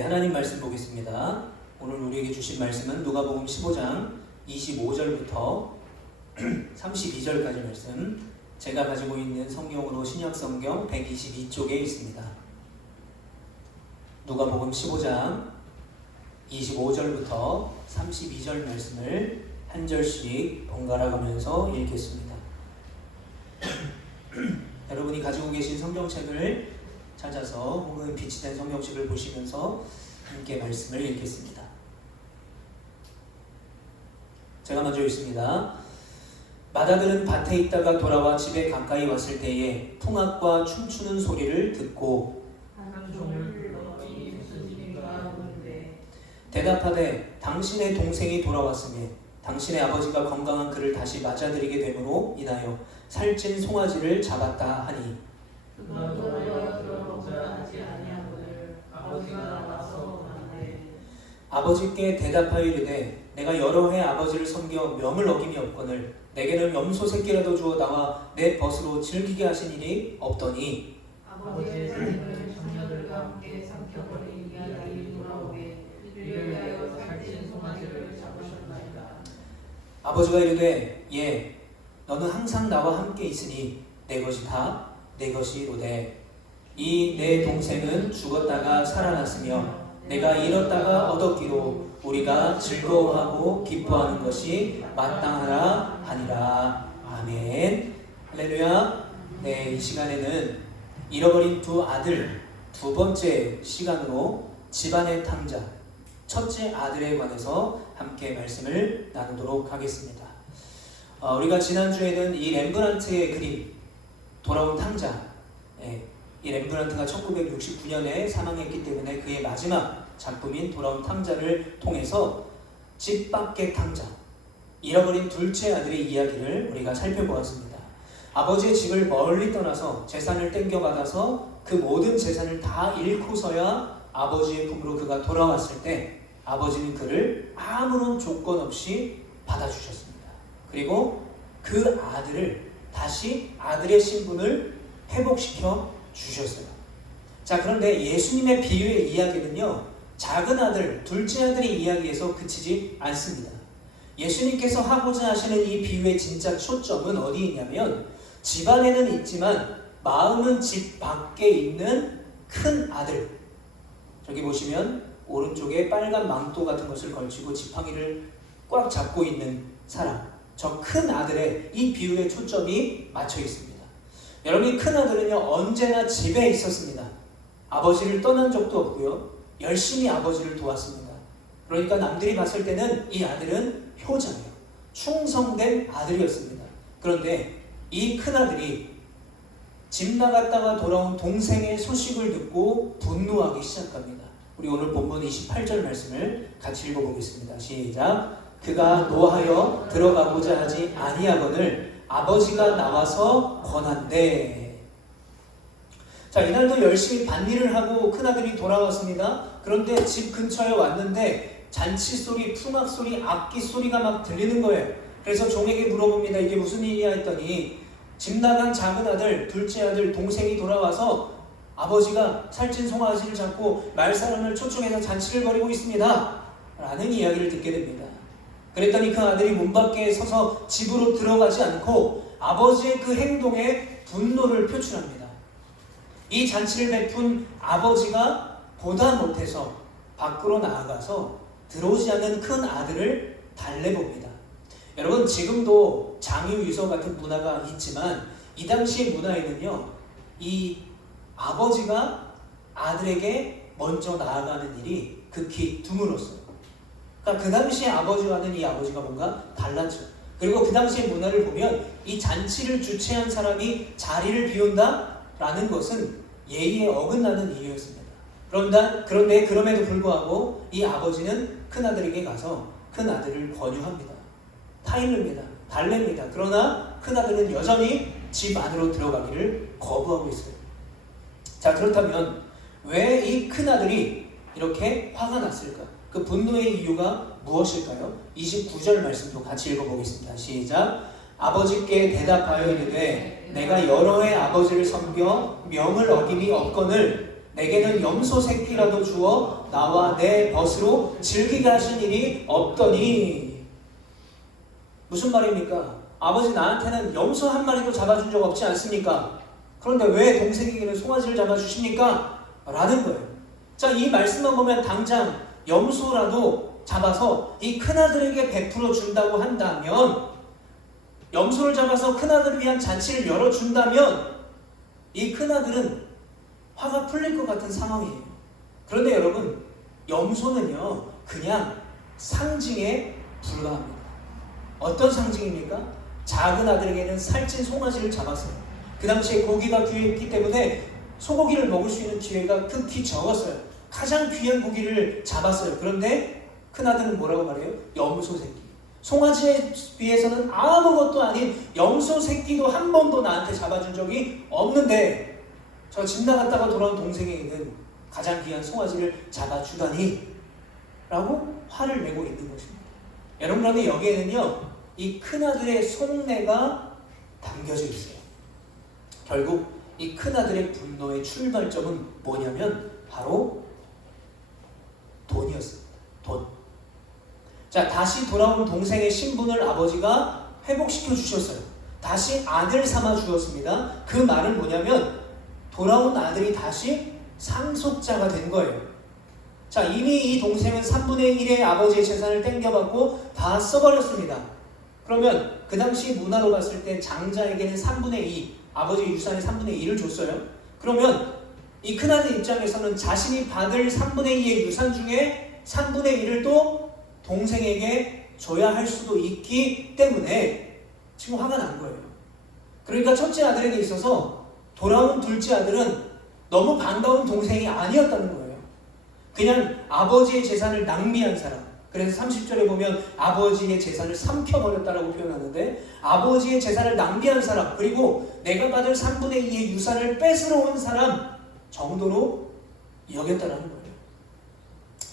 네, 하나님 말씀 보겠습니다. 오늘 우리에게 주신 말씀은 누가복음 15장 25절부터 32절까지 말씀, 제가 가지고 있는 성경으로 신약성경 122쪽에 있습니다. 누가복음 15장 25절부터 32절 말씀을 한 절씩 번갈아 가면서 읽겠습니다. 여러분이 가지고 계신 성경책을 찾아서 혹은 빛이 된 성경책을 보시면서 함께 말씀을 읽겠습니다. 제가 먼저 읽습니다. 마다들은 밭에 있다가 돌아와 집에 가까이 왔을 때에 풍악과 춤추는 소리를 듣고 대답하되 당신의 동생이 돌아왔으며 당신의 아버지가 건강한 그를 다시 맞아들이게 됨으로 인하여 살찐 송아지를 잡았다 하니 아버지께 대답하여 이르되 내가 여러 해 아버지를 섬겨 명을 어김이 없거늘 내게는 염소 새끼라도 주어 나와 내 벗으로 즐기게 하신 일이 없더니 아버지의 사랑을 자녀들과 함께 삼켜버린 이아들이 돌아오게 이를 위하여 살찐 송아지를 잡으셨나이다. 아버지가 이르되 예 너는 항상 나와 함께 있으니 내 것이 다 내 것이로되 이 내 동생은 죽었다가 살아났으며 내가 잃었다가 얻었기로 우리가 즐거워하고 기뻐하는 것이 마땅하라 하니라. 아멘. 할렐루야. 네, 이 시간에는 잃어버린 두 아들 두 번째 시간으로 집안의 탕자 첫째 아들에 관해서 함께 말씀을 나누도록 하겠습니다. 우리가 지난주에는 이 렘브란트의 그림 돌아온 탕자, 이 렘브란트가 1969년에 사망했기 때문에 그의 마지막 작품인 돌아온 탕자를 통해서 집 밖의 탕자, 잃어버린 둘째 아들의 이야기를 우리가 살펴보았습니다. 아버지의 집을 멀리 떠나서 재산을 땡겨받아서 그 모든 재산을 다 잃고서야 아버지의 품으로 그가 돌아왔을 때 아버지는 그를 아무런 조건 없이 받아주셨습니다. 그리고 그 아들을 다시 아들의 신분을 회복시켜 주셨어요. 자, 그런데 예수님의 비유의 이야기는요, 작은 아들, 둘째 아들의 이야기에서 그치지 않습니다. 예수님께서 하고자 하시는 이 비유의 진짜 초점은 어디 있냐면 집안에는 있지만 마음은 집 밖에 있는 큰 아들. 저기 보시면 오른쪽에 빨간 망토 같은 것을 걸치고 지팡이를 꽉 잡고 있는 사람, 저 큰 아들의 이 비유의 초점이 맞춰 있습니다. 여러분, 이 큰 아들은요 언제나 집에 있었습니다. 아버지를 떠난 적도 없고요, 열심히 아버지를 도왔습니다. 그러니까 남들이 봤을 때는 이 아들은 효자예요. 충성된 아들이었습니다. 그런데 이 큰 아들이 집 나갔다가 돌아온 동생의 소식을 듣고 분노하기 시작합니다. 우리 오늘 본문 28절 말씀을 같이 읽어보겠습니다. 시작. 그가 노하여 들어가고자 하지 아니하거늘 아버지가 나와서 권한대. 자, 이날도 열심히 밭일을 하고 큰아들이 돌아왔습니다. 그런데 집 근처에 왔는데 잔치 소리, 풍악 소리, 악기 소리가 막 들리는 거예요. 그래서 종에게 물어봅니다. 이게 무슨 일이야 했더니 집 나간 작은 아들, 둘째 아들, 동생이 돌아와서 아버지가 살찐 송아지를 잡고 말사람을 초청해서 잔치를 벌이고 있습니다 라는 이야기를 듣게 됩니다. 그랬더니 그 아들이 문 밖에 서서 집으로 들어가지 않고 아버지의 그 행동에 분노를 표출합니다. 이 잔치를 베푼 아버지가 보다 못해서 밖으로 나아가서 들어오지 않는 큰 아들을 달래봅니다. 여러분, 지금도 장유유서 같은 문화가 있지만 이 당시의 문화에는요, 이 아버지가 아들에게 먼저 나아가는 일이 극히 드물었어요. 그러니까 그 당시에 아버지와는 이 아버지가 뭔가 달랐죠. 그리고 그 당시의 문화를 보면 이 잔치를 주최한 사람이 자리를 비운다라는 것은 예의에 어긋나는 일이었습니다. 그런데 그럼에도 불구하고 이 아버지는 큰아들에게 가서 큰아들을 권유합니다. 타일릅니다. 달랩니다. 그러나 큰아들은 여전히 집 안으로 들어가기를 거부하고 있어요. 자, 그렇다면 왜 이 큰아들이 이렇게 화가 났을까? 그 분노의 이유가 무엇일까요? 29절 말씀도 같이 읽어보겠습니다. 시작. 아버지께 대답하여 이르되 내가 여러 해 아버지를 섬겨 명을 어김이 없거늘 내게는 염소 새끼라도 주어 나와 내 벗으로 즐기게 하신 일이 없더니. 무슨 말입니까? 아버지 나한테는 염소 한 마리도 잡아준 적 없지 않습니까? 그런데 왜 동생에게는 송아지를 잡아주십니까? 라는 거예요. 자, 이 말씀만 보면 당장 염소라도 잡아서 이 큰아들에게 베풀어 준다고 한다면, 염소를 잡아서 큰아들을 위한 잔치를 열어준다면 이 큰아들은 화가 풀릴 것 같은 상황이에요. 그런데 여러분, 염소는요 그냥 상징에 불과합니다. 어떤 상징입니까? 작은 아들에게는 살찐 송아지를 잡았어요. 그 당시에 고기가 귀했기 때문에 소고기를 먹을 수 있는 기회가 극히 적었어요. 가장 귀한 고기를 잡았어요. 그런데 큰아들은 뭐라고 말해요? 염소 새끼. 송아지에 비해서는 아무것도 아닌 염소 새끼도 한 번도 나한테 잡아준 적이 없는데 저 집 나갔다가 돌아온 동생에게는 가장 귀한 송아지를 잡아주다니 라고 화를 내고 있는 것입니다. 여러분, 그런데 여기에는요 이 큰아들의 속내가 담겨져 있어요. 결국 이 큰아들의 분노의 출발점은 뭐냐면 바로 돈이었습니다. 돈. 자, 다시 돌아온 동생의 신분을 아버지가 회복시켜 주셨어요. 다시 아들 삼아 주었습니다. 그 말은 뭐냐면 돌아온 아들이 다시 상속자가 된 거예요. 자, 이미 이 동생은 3분의 1의 아버지의 재산을 땡겨받고 다 써버렸습니다. 그러면 그 당시 문화로 봤을 때 장자에게는 3분의 2, 아버지의 유산의 3분의 1을 줬어요. 그러면 이 큰아들 입장에서는 자신이 받을 3분의 2의 유산 중에 3분의 1을 또 동생에게 줘야 할 수도 있기 때문에 지금 화가 난 거예요. 그러니까 첫째 아들에게 있어서 돌아온 둘째 아들은 너무 반가운 동생이 아니었다는 거예요. 그냥 아버지의 재산을 낭비한 사람. 그래서 30절에 보면 아버지의 재산을 삼켜버렸다라고 표현하는데, 아버지의 재산을 낭비한 사람, 그리고 내가 받을 3분의 2의 유산을 뺏으러 온 사람 정도로 여겼다라는 거예요.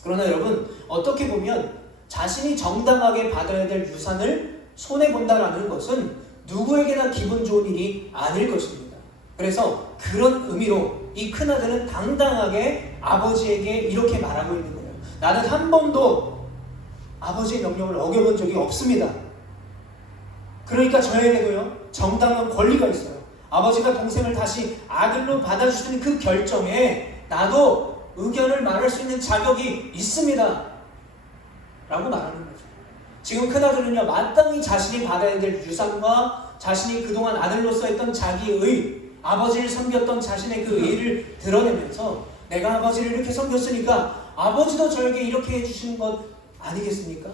그러나 여러분, 어떻게 보면 자신이 정당하게 받아야 될 유산을 손해본다라는 것은 누구에게나 기분 좋은 일이 아닐 것입니다. 그래서 그런 의미로 이 큰아들은 당당하게 아버지에게 이렇게 말하고 있는 거예요. 나는 한 번도 아버지의 명령을 어겨본 적이 없습니다. 그러니까 저에게도요 정당한 권리가 있어요. 아버지가 동생을 다시 아들로 받아주시는 그 결정에 나도 의견을 말할 수 있는 자격이 있습니다 라고 말하는 거죠. 지금 큰아들은요 마땅히 자신이 받아야 될 유산과 자신이 그동안 아들로서 했던 자기의 아버지를 섬겼던 자신의 그 의를 드러내면서 내가 아버지를 이렇게 섬겼으니까 아버지도 저에게 이렇게 해주시는 것 아니겠습니까?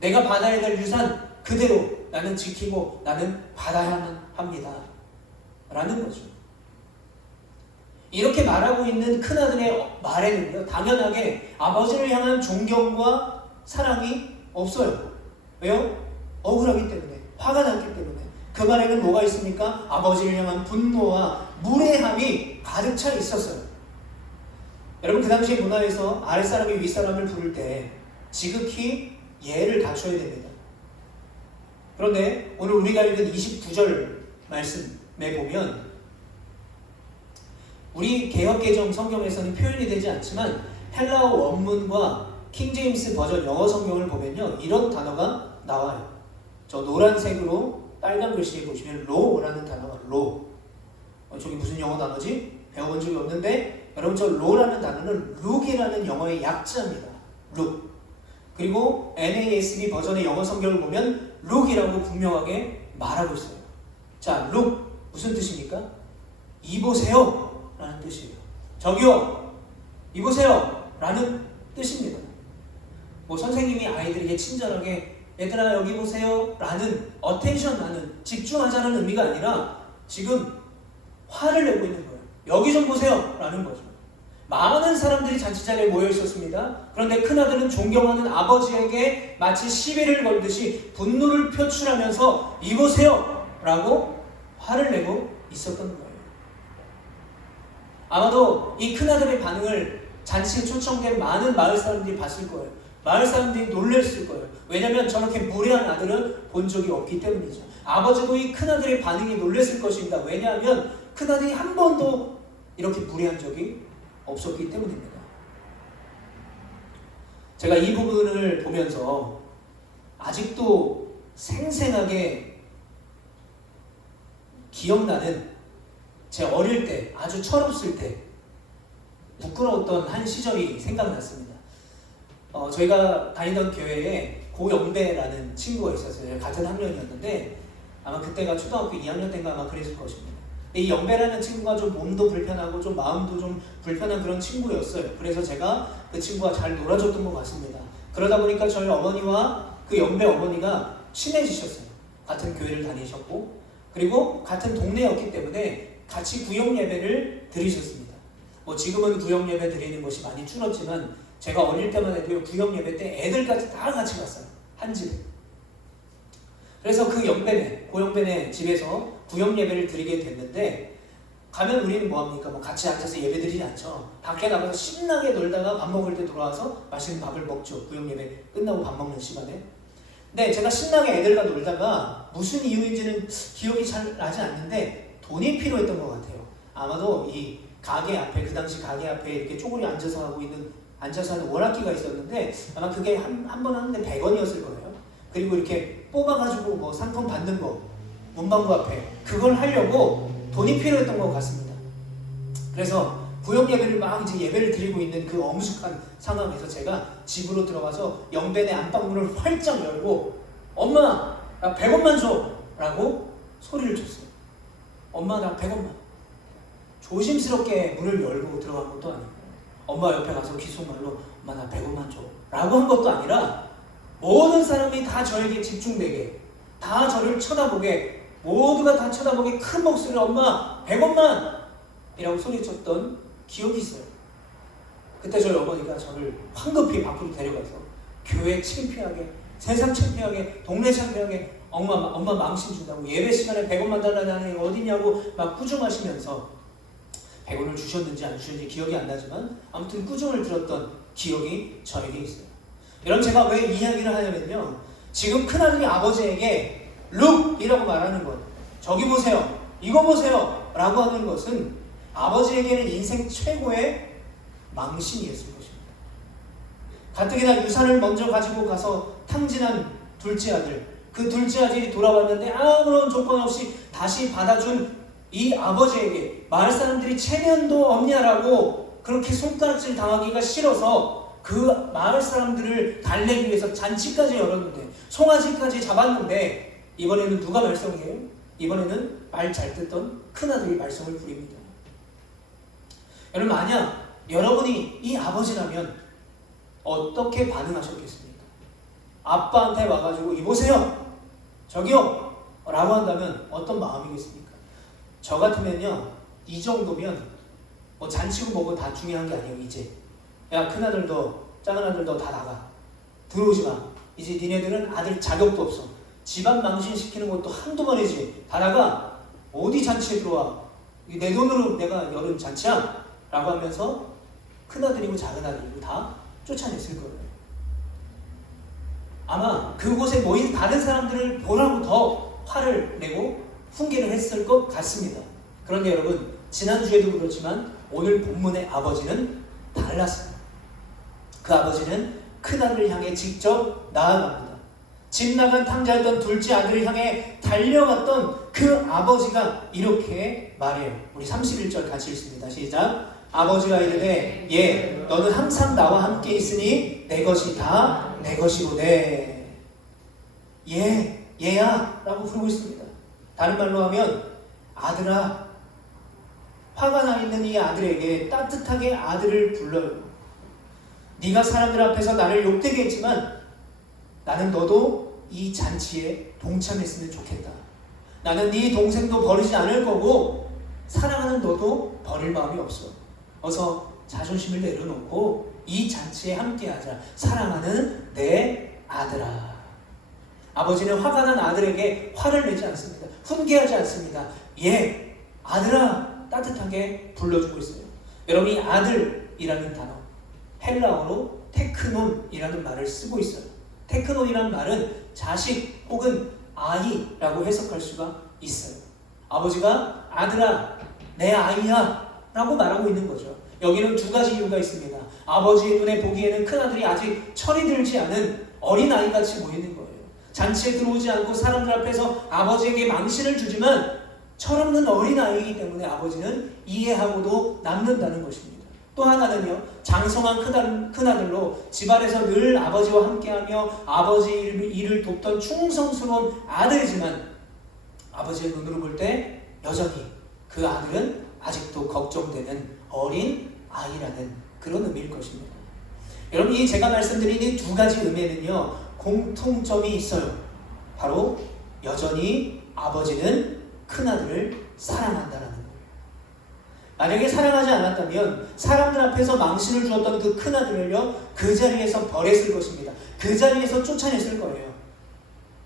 내가 받아야 될 유산 그대로 나는 지키고 나는 받아야만 합니다 라는 거죠. 이렇게 말하고 있는 큰아들의 말에는요 당연하게 아버지를 향한 존경과 사랑이 없어요. 왜요? 억울하기 때문에, 화가 났기 때문에. 그 말에는 뭐가 있습니까? 아버지를 향한 분노와 무례함이 가득 차 있었어요. 여러분, 그 당시의 문화에서 아랫사람이 윗사람을 부를 때 지극히 예를 갖춰야 됩니다. 그런데 오늘 우리가 읽은 29절 말씀에 보면 우리 개역개정 성경에서는 표현이 되지 않지만 헬라어 원문과 킹제임스 버전 영어 성경을 보면요 이런 단어가 나와요. 저 노란색으로 빨간 글씨에 보시면 로라는 단어가 로. 저기 무슨 영어 단어지? 배워본 적이 없는데 여러분 저 로라는 단어는 룩이라는 영어의 약자입니다. 룩. 그리고 NASB 버전의 영어 성경을 보면 룩이라고 분명하게 말하고 있어요. 자, 룩 무슨 뜻입니까? 이보세요 라는 뜻이에요. 저기요 이보세요 라는 뜻입니다. 뭐 선생님이 아이들에게 친절하게 얘들아 여기 보세요 라는 어텐션 나는 집중하자는 의미가 아니라 지금 화를 내고 있는 거예요. 여기 좀 보세요 라는 거죠. 많은 사람들이 잔치자리에 모여 있었습니다. 그런데 큰아들은 존경하는 아버지에게 마치 시비를 걸듯이 분노를 표출하면서 이보세요 라고 화를 내고 있었던 거예요. 아마도 이 큰아들의 반응을 잔치에 초청된 많은 마을 사람들이 봤을 거예요. 마을 사람들이 놀랬을 거예요. 왜냐하면 저렇게 무례한 아들을 본 적이 없기 때문이죠. 아버지도 이 큰아들의 반응이 놀랬을 것입니다. 왜냐하면 큰아들이 한 번도 이렇게 무례한 적이 없었기 때문입니다. 제가 이 부분을 보면서 아직도 생생하게 기억나는 제 어릴 때, 아주 철없을 때 부끄러웠던 한 시절이 생각났습니다. 저희가 다니던 교회에 고영배라는 친구가 있었어요. 같은 학년이었는데 아마 그때가 초등학교 2학년 때인가 아마 그랬을 것입니다. 이 영배라는 친구가 좀 몸도 불편하고 좀 마음도 좀 불편한 그런 친구였어요. 그래서 제가 그 친구가 잘 놀아줬던 것 같습니다. 그러다 보니까 저희 어머니와 그 영배 어머니가 친해지셨어요. 같은 교회를 다니셨고 그리고 같은 동네였기 때문에 같이 구역 예배를 드리셨습니다. 뭐 지금은 구역 예배 드리는 것이 많이 줄었지만 제가 어릴 때만 해도 구역 예배 때 애들까지 다 같이 갔어요. 한 집에. 그래서 그 영배네, 고영배네 집에서 구역 예배를 드리게 됐는데 가면 우리는 뭐합니까? 뭐 같이 앉아서 예배 드리지 않죠. 밖에 나가서 신나게 놀다가 밥 먹을 때 돌아와서 맛있는 밥을 먹죠. 구역 예배 끝나고 밥 먹는 시간에. 근데 제가 신나게 애들과 놀다가 무슨 이유인지는 기억이 잘 나지 않는데 돈이 필요했던 것 같아요. 아마도 이 가게 앞에, 그 당시 가게 앞에 이렇게 쪼그리 앉아서 하는 월화기가 있었는데 아마 그게 한 번 하는데 100원이었을 거예요. 그리고 이렇게 뽑아가지고 뭐 상품 받는 거 문방구 앞에 그걸 하려고 돈이 필요했던 것 같습니다. 그래서 구역 예배를 막 이제 예배를 드리고 있는 그 엄숙한 상황에서 제가 집으로 들어가서 영배네 안방문을 활짝 열고 엄마 나 100원만 줘! 라고 소리를 쳤어요. 엄마 나 100원만. 조심스럽게 문을 열고 들어간 것도 아니고 엄마 옆에 가서 귓속말로 엄마 나 100원만 줘 라고 한 것도 아니라 모든 사람이 다 저에게 집중되게 다 저를 쳐다보게 모두가 다 쳐다보게 큰 목소리로 엄마 100원만 이라고 소리쳤던 기억이 있어요. 그때 저희 어머니가 저를 황급히 밖으로 데려가서 교회 창피하게 세상 창피하게 동네 창피하게 엄마 망신 준다고 예배 시간에 100원만 달라는 애가 어디냐고 막 꾸중하시면서 100원을 주셨는지 안 주셨는지 기억이 안 나지만 아무튼 꾸중을 들었던 기억이 저에게 있어요. 여러분 제가 왜 이 이야기를 하냐면요. 지금 큰아들이 아버지에게 룩이라고 말하는 것 저기 보세요 이거 보세요 라고 하는 것은 아버지에게는 인생 최고의 망신이었을 것입니다. 가뜩이나 유산을 먼저 가지고 가서 탕진한 둘째 아들 그 둘째 아들이 돌아왔는데 아무런 조건 없이 다시 받아준 이 아버지에게 마을 사람들이 체면도 없냐라고 그렇게 손가락질 당하기가 싫어서 그 마을 사람들을 달래기 위해서 잔치까지 열었는데 송아지까지 잡았는데 이번에는 누가 말썽이에요? 이번에는 말 잘 듣던 큰아들이 말썽을 부립니다. 여러분 만약 여러분이 이 아버지라면 어떻게 반응하셨겠습니까? 아빠한테 와가지고 이보세요 저기요 라고 한다면 어떤 마음이겠습니까? 저 같으면요 이 정도면 뭐 잔치고 뭐고 다 중요한 게 아니에요. 이제 야 큰아들도 작은아들도 다 나가 들어오지 마. 이제 니네들은 아들 자격도 없어. 집안 망신시키는 것도 한두 번이지. 다 나가. 어디 잔치에 들어와. 내 돈으로 내가 열은 잔치야 라고 하면서 큰아들이고 작은아들이고 다 쫓아냈을 거예요. 아마 그곳에 모인 다른 사람들을 보라고 더 화를 내고 훈계를 했을 것 같습니다. 그런데 여러분 지난주에도 그렇지만 오늘 본문의 아버지는 달랐습니다. 그 아버지는 큰아들을 향해 직접 나아갑니다. 집 나간 탕자였던 둘째 아들을 향해 달려갔던 그 아버지가 이렇게 말해요. 우리 31절 같이 읽습니다. 시작. 아버지가 이르되 예 너는 항상 나와 함께 있으니 내 것이 다 내 것이로되 예 얘야 라고 부르고 있습니다. 다른 말로 하면 아들아 화가 나 있는 이 아들에게 따뜻하게 아들을 불러요. 네가 사람들 앞에서 나를 욕되게 했지만 나는 너도 이 잔치에 동참했으면 좋겠다. 나는 네 동생도 버리지 않을 거고 사랑하는 너도 버릴 마음이 없어. 어서 자존심을 내려놓고 이 잔치에 함께하자. 사랑하는 내 아들아. 아버지는 화가 난 아들에게 화를 내지 않습니다. 훈계하지 않습니다. 예, 아들아 따뜻하게 불러주고 있어요. 여러분 이 아들이라는 단어 헬라어로 테크논이라는 말을 쓰고 있어요. 테크논이라는 말은 자식 혹은 아이라고 해석할 수가 있어요. 아버지가 아들아 내 아이야 라고 말하고 있는 거죠. 여기는 두 가지 이유가 있습니다. 아버지의 눈에 보기에는 큰아들이 아직 철이 들지 않은 어린아이같이 보이는 거예요. 잔치에 들어오지 않고 사람들 앞에서 아버지에게 망신을 주지만 철없는 어린아이이기 때문에 아버지는 이해하고도 남는다는 것입니다. 또 하나는요, 장성한 큰아들로 집안에서 늘 아버지와 함께하며 아버지 일을 돕던 충성스러운 아들이지만 아버지의 눈으로 볼 때 여전히 그 아들은 아직도 걱정되는 어린 아이라는 그런 의미일 것입니다. 여러분, 이 제가 말씀드린 이 두 가지 의미에는요 공통점이 있어요. 바로 여전히 아버지는 큰아들을 사랑한다라는 거예요. 만약에 사랑하지 않았다면 사람들 앞에서 망신을 주었던 그 큰아들을요 그 자리에서 버렸을 것입니다. 그 자리에서 쫓아냈을 거예요.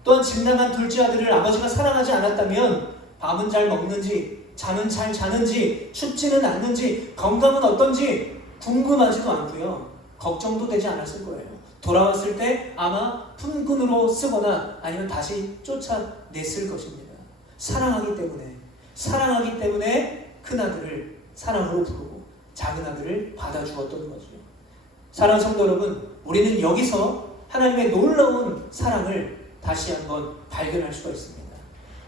또한 집 나간 둘째 아들을 아버지가 사랑하지 않았다면 밥은 잘 먹는지, 잠은 잘 자는지, 춥지는 않는지, 건강은 어떤지 궁금하지도 않고요 걱정도 되지 않았을 거예요. 돌아왔을 때 아마 품꾼으로 쓰거나 아니면 다시 쫓아냈을 것입니다. 사랑하기 때문에 큰아들을 사랑으로 부르고 작은 아들을 받아주었던 거죠. 사랑하는 성도 여러분, 우리는 여기서 하나님의 놀라운 사랑을 다시 한번 발견할 수가 있습니다.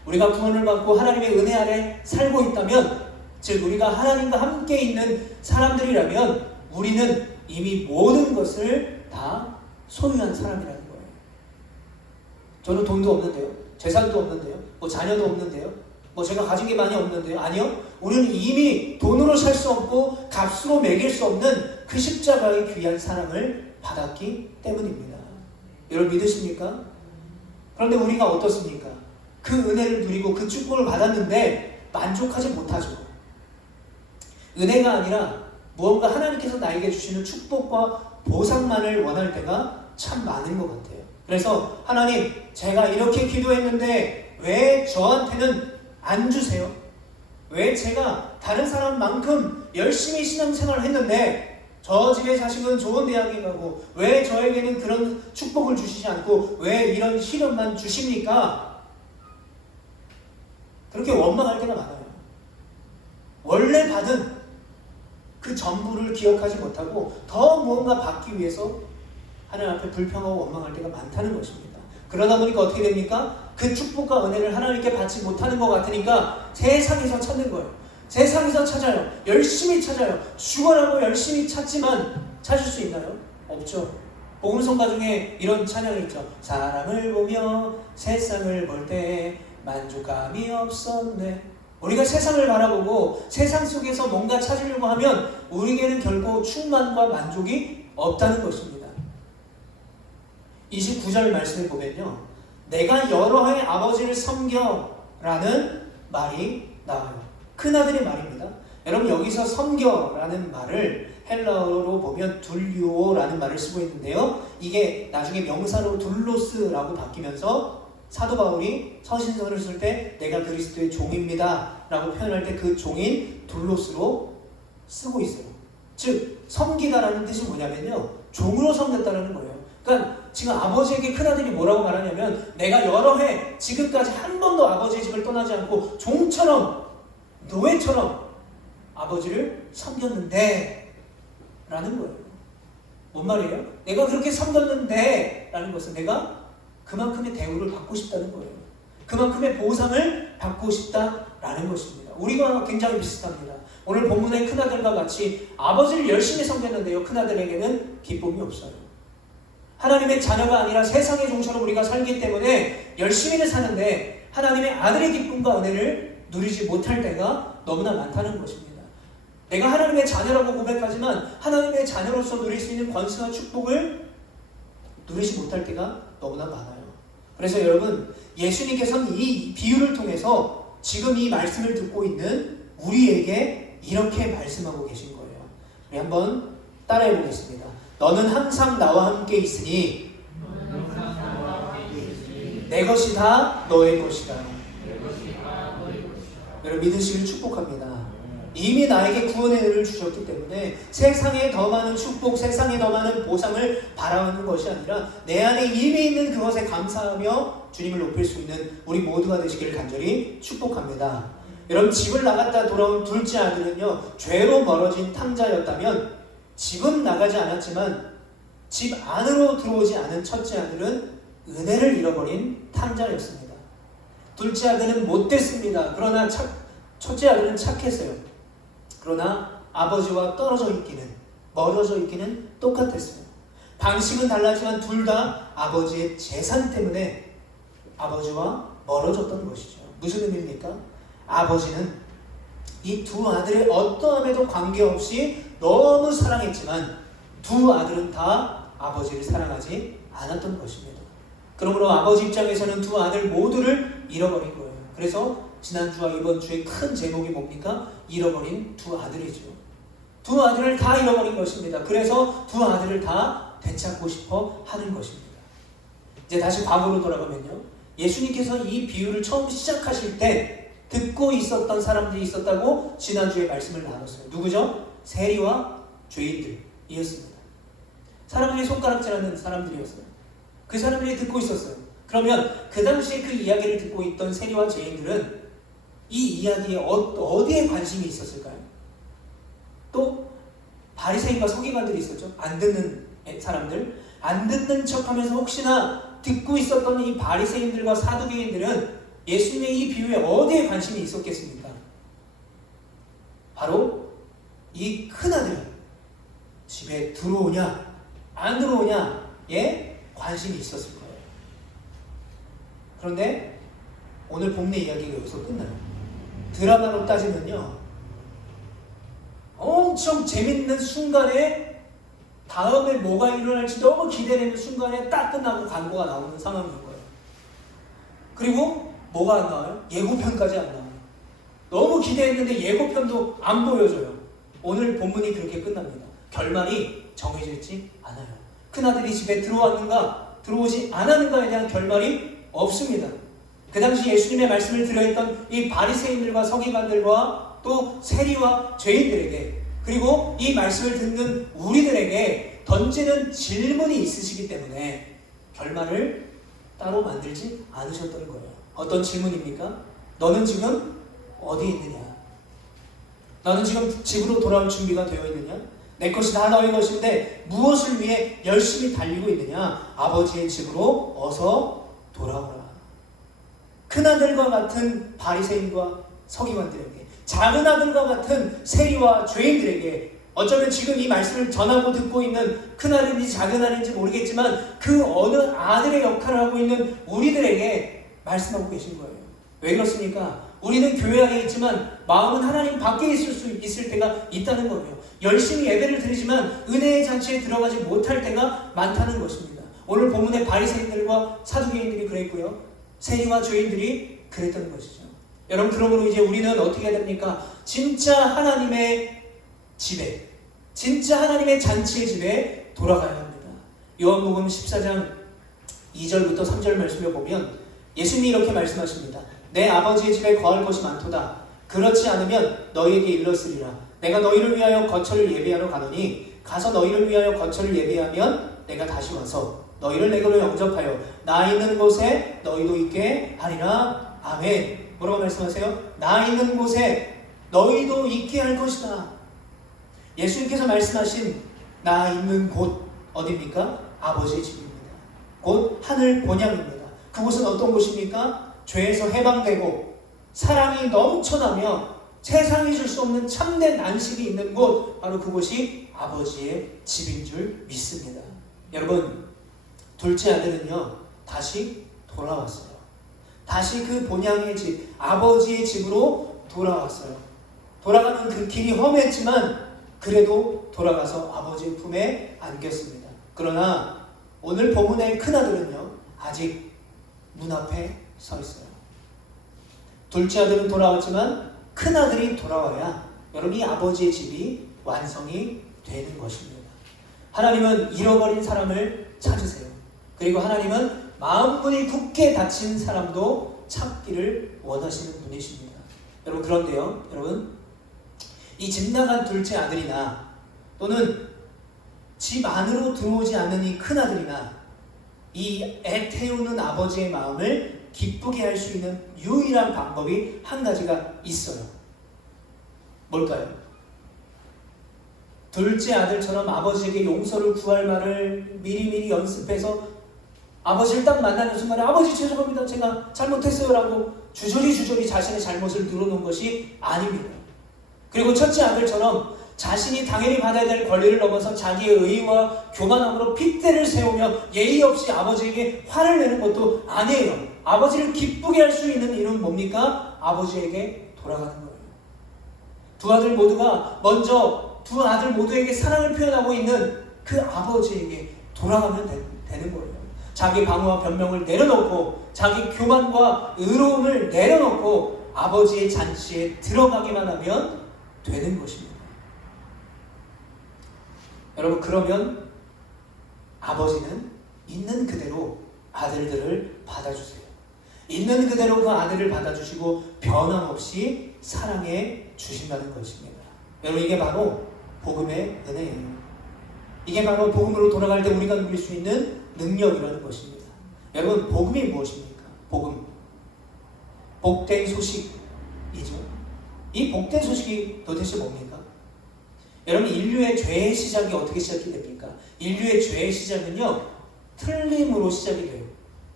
우리가 구원을 받고 하나님의 은혜 아래 살고 있다면, 즉 우리가 하나님과 함께 있는 사람들이라면 우리는 이미 모든 것을 다 소유한 사람이라는 거예요. 저는 돈도 없는데요, 재산도 없는데요, 뭐 자녀도 없는데요, 뭐 제가 가진 게 많이 없는데요. 아니요, 우리는 이미 돈으로 살 수 없고 값으로 매길 수 없는 그 십자가의 귀한 사랑을 받았기 때문입니다. 여러분 믿으십니까? 그런데 우리가 어떻습니까? 그 은혜를 누리고 그 축복을 받았는데 만족하지 못하죠. 은혜가 아니라 무언가 하나님께서 나에게 주시는 축복과 보상만을 원할 때가 참 많은 것 같아요. 그래서 하나님, 제가 이렇게 기도했는데 왜 저한테는 안 주세요? 왜 제가 다른 사람만큼 열심히 신앙생활을 했는데 저 집의 자식은 좋은 대학에 가고 왜 저에게는 그런 축복을 주시지 않고 왜 이런 시련만 주십니까? 그렇게 원망할 때가 많아요. 원래 받은 그 전부를 기억하지 못하고 더 무언가 받기 위해서 하나님 앞에 불평하고 원망할 때가 많다는 것입니다. 그러다 보니까 어떻게 됩니까? 그 축복과 은혜를 하나님께 받지 못하는 것 같으니까 세상에서 찾는 거예요. 세상에서 찾아요. 열심히 찾아요. 죽어라고 열심히 찾지만 찾을 수 있나요? 없죠. 복음성가 중에 이런 찬양이 있죠. 사람을 보며 세상을 볼 때 만족감이 없었네. 우리가 세상을 바라보고 세상 속에서 뭔가 찾으려고 하면 우리에게는 결코 충만과 만족이 없다는 것입니다. 29절 말씀을 보면요, 내가 여러 해 아버지를 섬겨라는 말이 나와요. 큰아들의 말입니다. 여러분, 여기서 섬겨라는 말을 헬라어로 보면 둘리오라는 말을 쓰고 있는데요, 이게 나중에 명사로 둘로스라고 바뀌면서 사도 바울이 서신서를 쓸 때 내가 그리스도의 종입니다 라고 표현할 때 그 종인 둘로스로 쓰고 있어요. 즉 섬기다라는 뜻이 뭐냐면요, 종으로 섬겼다는 거예요. 그러니까 지금 아버지에게 큰아들이 뭐라고 말하냐면, 내가 여러 해 지금까지 한 번도 아버지의 집을 떠나지 않고 종처럼 노예처럼 아버지를 섬겼는데 라는 거예요. 뭔 말이에요? 내가 그렇게 섬겼는데 라는 것은 내가 그만큼의 대우를 받고 싶다는 거예요. 그만큼의 보상을 받고 싶다라는 것입니다. 우리가 굉장히 비슷합니다. 오늘 본문의 큰아들과 같이 아버지를 열심히 섬겼는데요, 큰아들에게는 기쁨이 없어요. 하나님의 자녀가 아니라 세상의 종처럼 우리가 살기 때문에 열심히는 사는데 하나님의 아들의 기쁨과 은혜를 누리지 못할 때가 너무나 많다는 것입니다. 내가 하나님의 자녀라고 고백하지만 하나님의 자녀로서 누릴 수 있는 권세와 축복을 누리지 못할 때가 너무나 많아요. 그래서 여러분, 예수님께서는 이 비유를 통해서 지금 이 말씀을 듣고 있는 우리에게 이렇게 말씀하고 계신 거예요. 우리 한번 따라해 보겠습니다. 너는 항상 나와 함께 있으니 내 것이 다 너의 것이다. 여러분, 믿으시길 축복합니다. 이미 나에게 구원의 은혜를 주셨기 때문에 세상에 더 많은 축복, 세상에 더 많은 보상을 바라는 것이 아니라 내 안에 이미 있는 그것에 감사하며 주님을 높일 수 있는 우리 모두가 되시기를 간절히 축복합니다. 여러분, 집을 나갔다 돌아온 둘째 아들은요, 죄로 멀어진 탕자였다면 집은 나가지 않았지만 집 안으로 들어오지 않은 첫째 아들은 은혜를 잃어버린 탕자였습니다. 둘째 아들은 못됐습니다. 그러나 첫째 아들은 착했어요. 그러나 아버지와 멀어져 있기는 똑같았어요. 방식은 달랐지만 둘 다 아버지의 재산 때문에 아버지와 멀어졌던 것이죠. 무슨 의미입니까? 아버지는 이 두 아들의 어떠함에도 관계없이 너무 사랑했지만 두 아들은 다 아버지를 사랑하지 않았던 것입니다. 그러므로 아버지 입장에서는 두 아들 모두를 잃어버린 거예요. 그래서 지난주와 이번 주의 큰 제목이 뭡니까? 잃어버린 두 아들이죠. 두 아들을 다 잃어버린 것입니다. 그래서 두 아들을 다 되찾고 싶어 하는 것입니다. 이제 다시 과거로 돌아가면요. 예수님께서 이 비유를 처음 시작하실 때 듣고 있었던 사람들이 있었다고 지난주에 말씀을 나눴어요. 누구죠? 세리와 죄인들이었습니다. 사람들이 손가락질하는 사람들이었어요. 그 사람들이 듣고 있었어요. 그러면 그 당시에 그 이야기를 듣고 있던 세리와 죄인들은 이 이야기에 어디에 관심이 있었을까요? 또 바리새인과 서기관들이 있었죠. 안 듣는 사람들, 안 듣는 척하면서 혹시나 듣고 있었던 이 바리새인들과 사두개인들은 예수님의 이 비유에 어디에 관심이 있었겠습니까? 바로 이 큰아들이 집에 들어오냐 안 들어오냐에 관심이 있었을 거예요. 그런데 오늘 본문의 이야기가 여기서 끝나요. 드라마로 따지면요, 엄청 재밌는 순간에 다음에 뭐가 일어날지 너무 기대되는 순간에 딱 끝나고 광고가 나오는 상황인 거예요. 그리고 뭐가 안 나와요? 예고편까지 안 나와요. 너무 기대했는데 예고편도 안 보여줘요. 오늘 본문이 그렇게 끝납니다. 결말이 정해져 있지 않아요. 큰아들이 집에 들어왔는가 들어오지 않았는가에 대한 결말이 없습니다. 그 당시 예수님의 말씀을 들어있던 이 바리새인들과 서기관들과 또 세리와 죄인들에게, 그리고 이 말씀을 듣는 우리들에게 던지는 질문이 있으시기 때문에 결말을 따로 만들지 않으셨던 거예요. 어떤 질문입니까? 너는 지금 어디 있느냐? 너는 지금 집으로 돌아올 준비가 되어 있느냐? 내 것이 다 너의 것인데 무엇을 위해 열심히 달리고 있느냐? 아버지의 집으로 어서 돌아오라. 큰아들과 같은 바리새인과 서기관들에게, 작은 아들과 같은 세리와 죄인들에게, 어쩌면 지금 이 말씀을 전하고 듣고 있는 큰아들인지 작은 아들인지 모르겠지만 그 어느 아들의 역할을 하고 있는 우리들에게 말씀하고 계신 거예요. 왜 그렇습니까? 우리는 교회 안에 있지만 마음은 하나님 밖에 있을 때가 있다는 거예요. 열심히 예배를 드리지만 은혜의 잔치에 들어가지 못할 때가 많다는 것입니다. 오늘 본문의 바리새인들과 사두개인들이 그랬고요, 세리와 죄인들이 그랬던 것이죠. 여러분, 그러므로 이제 우리는 어떻게 해야 됩니까? 진짜 하나님의 집에, 진짜 하나님의 잔치의 집에 돌아가야 합니다. 요한복음 14장 2절부터 3절 말씀을 보면 예수님이 이렇게 말씀하십니다. 내 아버지의 집에 거할 것이 많도다. 그렇지 않으면 너희에게 일렀으리라. 내가 너희를 위하여 거처를 예비하러 가노니 가서 너희를 위하여 거처를 예비하면 내가 다시 와서 너희를 내게로 영접하여 나 있는 곳에 너희도 있게 하리라. 아멘. 뭐라고 말씀하세요? 나 있는 곳에 너희도 있게 할 것이다. 예수님께서 말씀하신 나 있는 곳 어디입니까? 아버지의 집입니다. 곧 하늘 본향입니다. 그곳은 어떤 곳입니까? 죄에서 해방되고 사랑이 넘쳐나며 세상이 줄 수 없는 참된 안식이 있는 곳, 바로 그곳이 아버지의 집인 줄 믿습니다. 여러분, 둘째 아들은요 다시 돌아왔어요. 다시 그 본향의 집, 아버지의 집으로 돌아왔어요. 돌아가는 그 길이 험했지만 그래도 돌아가서 아버지의 품에 안겼습니다. 그러나 오늘 본문의 큰아들은요 아직 문 앞에 서 있어요. 둘째 아들은 돌아왔지만 큰아들이 돌아와야 여러분 이 아버지의 집이 완성이 되는 것입니다. 하나님은 잃어버린 사람을 찾으세요. 그리고 하나님은 마음문이 굳게 닫힌 사람도 찾기를 원하시는 분이십니다. 여러분, 그런데요, 여러분, 이 집 나간 둘째 아들이나 또는 집 안으로 들어오지 않는 이 큰아들이나 이 애태우는 아버지의 마음을 기쁘게 할 수 있는 유일한 방법이 한 가지가 있어요. 뭘까요? 둘째 아들처럼 아버지에게 용서를 구할 말을 미리미리 연습해서 아버지를 딱 만나는 순간에 아버지 죄송합니다. 제가 잘못했어요 라고 주저리 자신의 잘못을 늘어놓은 것이 아닙니다. 그리고 첫째 아들처럼 자신이 당연히 받아야 될 권리를 넘어서 자기의 의와 교만함으로 핏대를 세우며 예의 없이 아버지에게 화를 내는 것도 아니에요. 아버지를 기쁘게 할 수 있는 일은 뭡니까? 아버지에게 돌아가는 거예요. 두 아들 모두에게 사랑을 표현하고 있는 그 아버지에게 돌아가면 되는 거예요. 자기 방어와 변명을 내려놓고 자기 교만과 의로움을 내려놓고 아버지의 잔치에 들어가기만 하면 되는 것입니다. 여러분, 그러면 아버지는 있는 그대로 아들들을 받아주세요. 있는 그대로 그 아들을 받아주시고 변함없이 사랑해 주신다는 것입니다. 여러분, 이게 바로 복음의 은혜예요. 이게 바로 복음으로 돌아갈 때 우리가 누릴 수 있는 능력이라는 것입니다. 여러분, 복음이 무엇입니까? 복음. 복된 소식이죠. 이 복된 소식이 도대체 뭡니까? 여러분, 인류의 죄의 시작이 어떻게 시작이 됩니까? 인류의 죄의 시작은요, 틀림으로 시작이 돼요.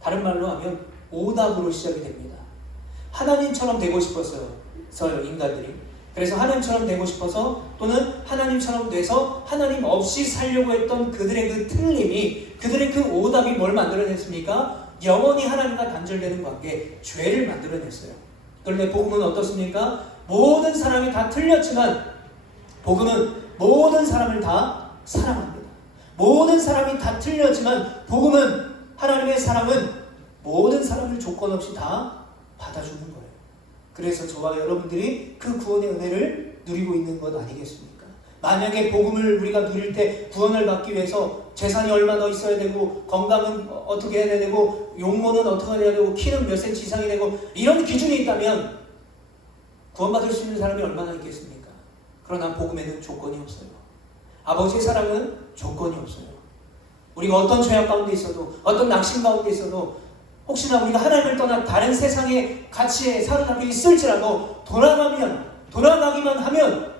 다른 말로 하면 오답으로 시작이 됩니다. 하나님처럼 되고 싶었어요, 인간들이. 그래서 하나님처럼 되고 싶어서 또는 하나님처럼 돼서 하나님 없이 살려고 했던 그들의 그 틀림이, 그들의 그 오답이 뭘 만들어냈습니까? 영원히 하나님과 단절되는 관계, 죄를 만들어냈어요. 그런데 복음은 어떻습니까? 모든 사람이 다 틀렸지만 복음은 모든 사람을 다 사랑합니다. 모든 사람이 다 틀렸지만 복음은, 하나님의 사랑은 모든 사람을 조건 없이 다 받아주는 거예요. 그래서 저와 여러분들이 그 구원의 은혜를 누리고 있는 것 아니겠습니까? 만약에 복음을 우리가 누릴 때 구원을 받기 위해서 재산이 얼마나 있어야 되고, 건강은 어떻게 해야 되고, 용모는 어떻게 해야 되고, 키는 몇 센치 이상이 되고, 이런 기준이 있다면 구원받을 수 있는 사람이 얼마나 있겠습니까? 그러나 복음에는 조건이 없어요. 아버지의 사랑은 조건이 없어요. 우리가 어떤 죄악 가운데 있어도, 어떤 낙심 가운데 있어도, 혹시나 우리가 하나님을 떠나 다른 세상의 가치에 사로잡혀 있을지라도 돌아가기만 하면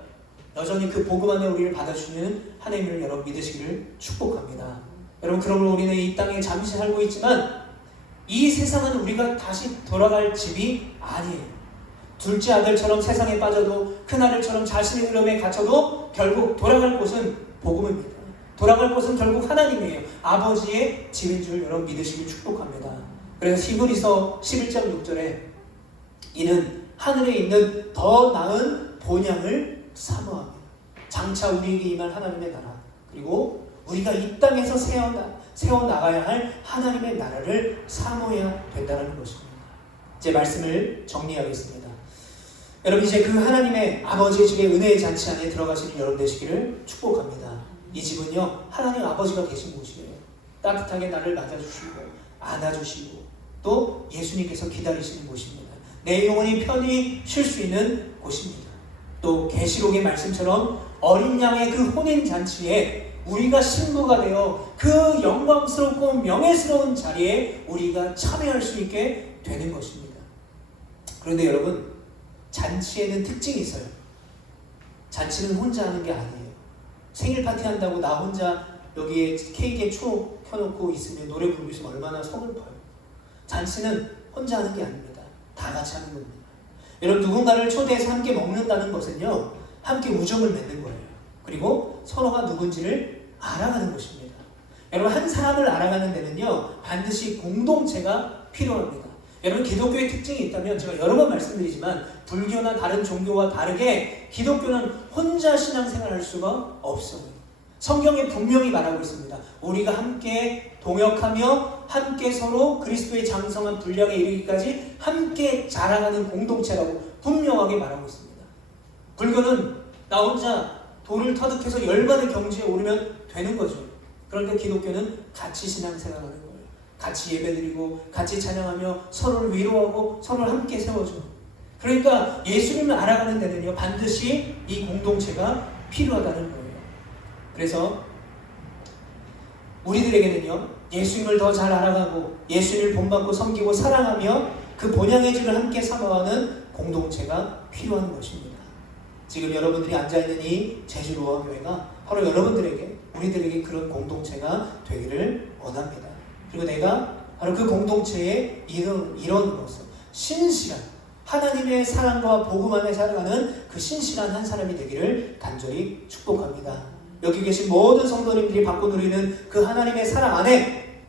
여전히 그 복음 안에 우리를 받아주는 하나님을 여러분 믿으시기를 축복합니다. 여러분, 그러므로 우리는 이 땅에 잠시 살고 있지만 이 세상은 우리가 다시 돌아갈 집이 아니에요. 둘째 아들처럼 세상에 빠져도, 큰 아들처럼 자신의 흐름에 갇혀도 결국 돌아갈 곳은 복음입니다. 돌아갈 곳은 결국 하나님이에요. 아버지의 집인 줄 여러분 믿으시길 축복합니다. 그래서 히브리서 11장 6절에 이는 하늘에 있는 더 나은 본향을 사모하며 장차 우리에게 임할 하나님의 나라, 그리고 우리가 이 땅에서 세워나가야 할 하나님의 나라를 사모해야 된다는 것입니다. 제 말씀을 정리하겠습니다. 여러분, 이제 그 하나님의 아버지의 집의 은혜의 잔치 안에 들어가시는 여러분 되시기를 축복합니다. 이 집은요, 하나님 아버지가 계신 곳이에요. 따뜻하게 나를 맞아주시고 안아주시고 또 예수님께서 기다리시는 곳입니다. 내 영혼이 편히 쉴 수 있는 곳입니다. 또 계시록의 말씀처럼 어린 양의 그 혼인잔치에 우리가 신부가 되어 그 영광스럽고 명예스러운 자리에 우리가 참여할 수 있게 되는 것입니다. 그런데 여러분, 잔치에는 특징이 있어요. 잔치는 혼자 하는 게 아니에요. 생일 파티 한다고 나 혼자 여기에 케이크에 초 켜놓고 있으면, 노래 부르고 있으면 얼마나 서글퍼요. 잔치는 혼자 하는 게 아닙니다. 다 같이 하는 겁니다. 여러분, 누군가를 초대해서 함께 먹는다는 것은요, 함께 우정을 맺는 거예요. 그리고 서로가 누군지를 알아가는 것입니다. 여러분, 한 사람을 알아가는 데는요, 반드시 공동체가 필요합니다. 여러분, 기독교의 특징이 있다면 제가 여러 번 말씀드리지만 불교나 다른 종교와 다르게 기독교는 혼자 신앙생활을 할 수가 없어요. 성경에 분명히 말하고 있습니다. 우리가 함께 동역하며 함께 서로 그리스도의 장성한 분량에 이르기까지 함께 자라가는 공동체라고 분명하게 말하고 있습니다. 불교는 나 혼자 돌을 터득해서 열반의 경지에 오르면 되는 거죠. 그런데 기독교는 같이 신앙생활하는 거예요. 같이 예배드리고 같이 찬양하며 서로를 위로하고 서로를 함께 세워줘. 그러니까 예수님을 알아가는 데는요, 반드시 이 공동체가 필요하다는 거예요. 그래서 우리들에게는요, 예수님을 더 잘 알아가고 예수님을 본받고 섬기고 사랑하며 그 본향의 집을 함께 사모하는 공동체가 필요한 것입니다. 지금 여러분들이 앉아있는 이 제주로아 교회가 바로 여러분들에게, 우리들에게 그런 공동체가 되기를 원합니다. 그리고 내가 바로 그 공동체의 일원으로서 신실한 하나님의 사랑과 복음 안에 살아가는 그 신실한 한 사람이 되기를 간절히 축복합니다. 여기 계신 모든 성도님들이 받고 누리는 그 하나님의 사랑 안에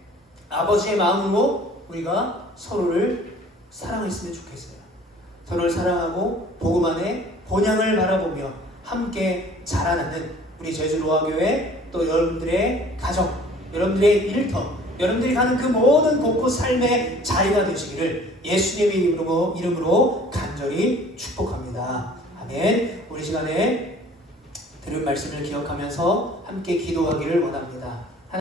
아버지의 마음으로 우리가 서로를 사랑했으면 좋겠어요. 서로를 사랑하고 복음 안에 본향을 바라보며 함께 자라나는 우리 제주로아교회, 또 여러분들의 가정, 여러분들의 일터, 여러분들이 가는 그 모든 곳곳 삶의 자리가 되시기를 예수님의 이름으로 간절히 축복합니다. 아멘. 우리 시간에 들은 말씀을 기억하면서 함께 기도하기를 원합니다.